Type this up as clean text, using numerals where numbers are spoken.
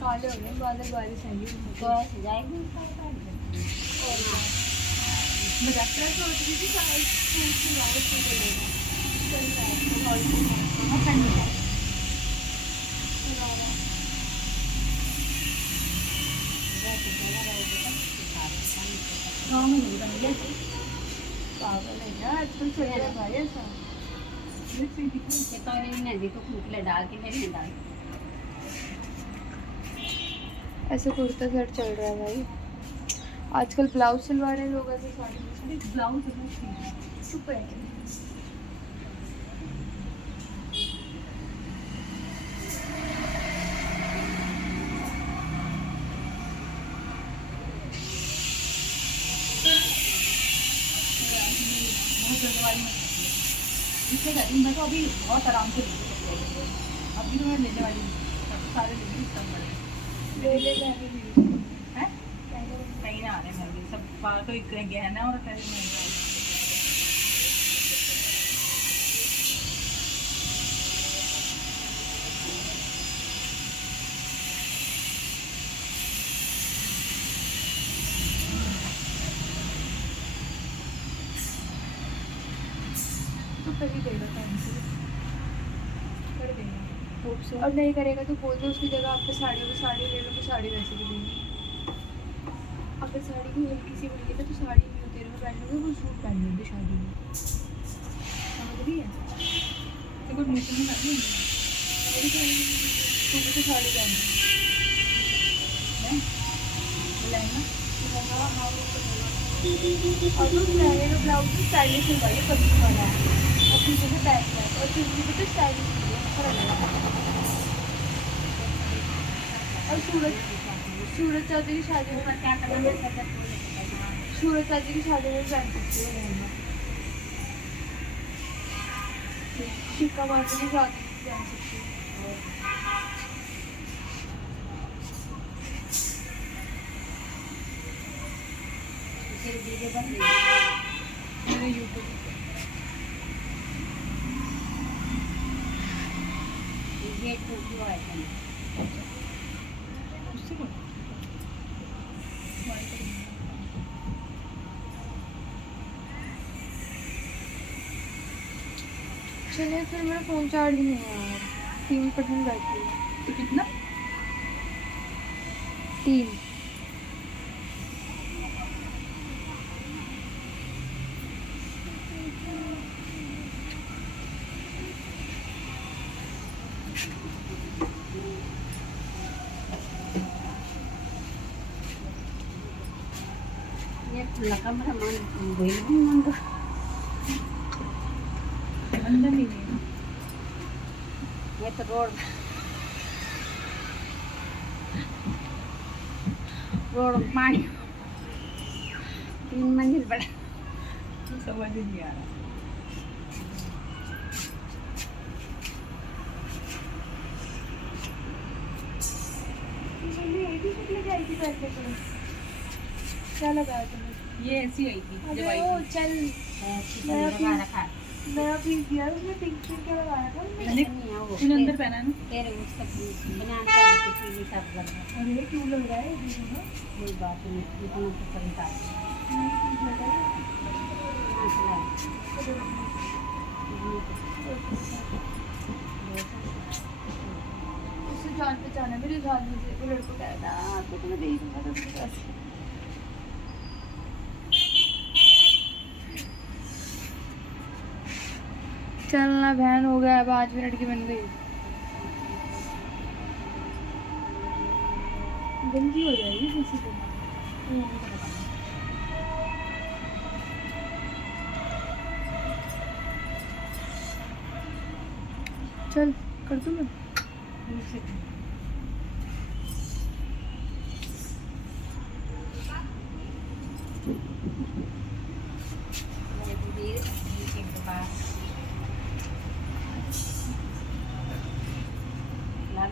काले हो गए बादल, बारिश आएगी तो ऐसे जाएगी। मैं डॉक्टर सोच रही थी शायद स्कूल की बारिश नहीं चलेगा, चल रहा है बहुत ठंड है। गाँव में नहीं बन गया पागल है यार आजकल, चल रहा है भाई ऐसा। तो नहीं तो खुटले डाल के नहीं डाल, ऐसे कुर्ता सेट चल रहा है भाई आजकल। ब्लाउज सिलवा रहे लोग ऐसे साड़ी, ब्लाउज सुपर है। मैं तो अभी बहुत आराम से अभी तो मैं लेने वाली हूँ, सारे ले ले हैं कहीं ना आ रहे हैं सब बाहर तो एक गहना और तो कर ही देगा टाइम से, कर देगा। और नहीं करेगा तो बोल दो उसकी जगह आपको साड़ी ले लो तो साड़ी वैसे भी देंगे। अगर साड़ी भी हल्की सी बड़ी है तो साड़ी नहीं तेरे में पहन लोगे, वो सूट पहन लोगे शादी में, समझ रही है? तो कुछ मिशन में कर लेंगे तुम तो साड़ी पहन लहंगा और तुम लहंगे का ब्लाउज भी स्टाइलिश सिलवाइए, कभी वाला है और पीछे से बैक है और चुन्नी भी तो स्टाइलिश है। और सूरज चाचा की शादी में क्या करना है, सूरज चाचा की शादी में पहन सकती हो लहंगा, टिक्का मारने की शादी में पहन सकती हो। मेरे यूट्यूब ये टोक्यो है चलिए फिर मेरा फ़ोन चार्ज नहीं है यार, 3% बैटरी है। तो कितना? 3। लगा मेरा मन बोल अंदर नहीं है ये तो रोड पानी 3 मंजिल बड़ा समझ नहीं आ रहा। क्या लगाया तुमने? ये ऐसी आई थी जब आई थी। चल नया पीस दिया उसने, पिंक पिंक क्या लगाया था तूने अंदर पहना ना तेरे उसका बनाना पीली सब लग रहा है। अरे क्यों लग रहा है कोई बात नहीं, इतना तो चलता है उससे जान पहचान है मेरे जान में से। वो लड़को कह रहा था आपको तो मैं दे दूंगा तो पैसे। चलना बहन हो गया, 5 मिनट की बन गई, गंदी हो जाएगी किसी को। चल कर दूँ मैं लाल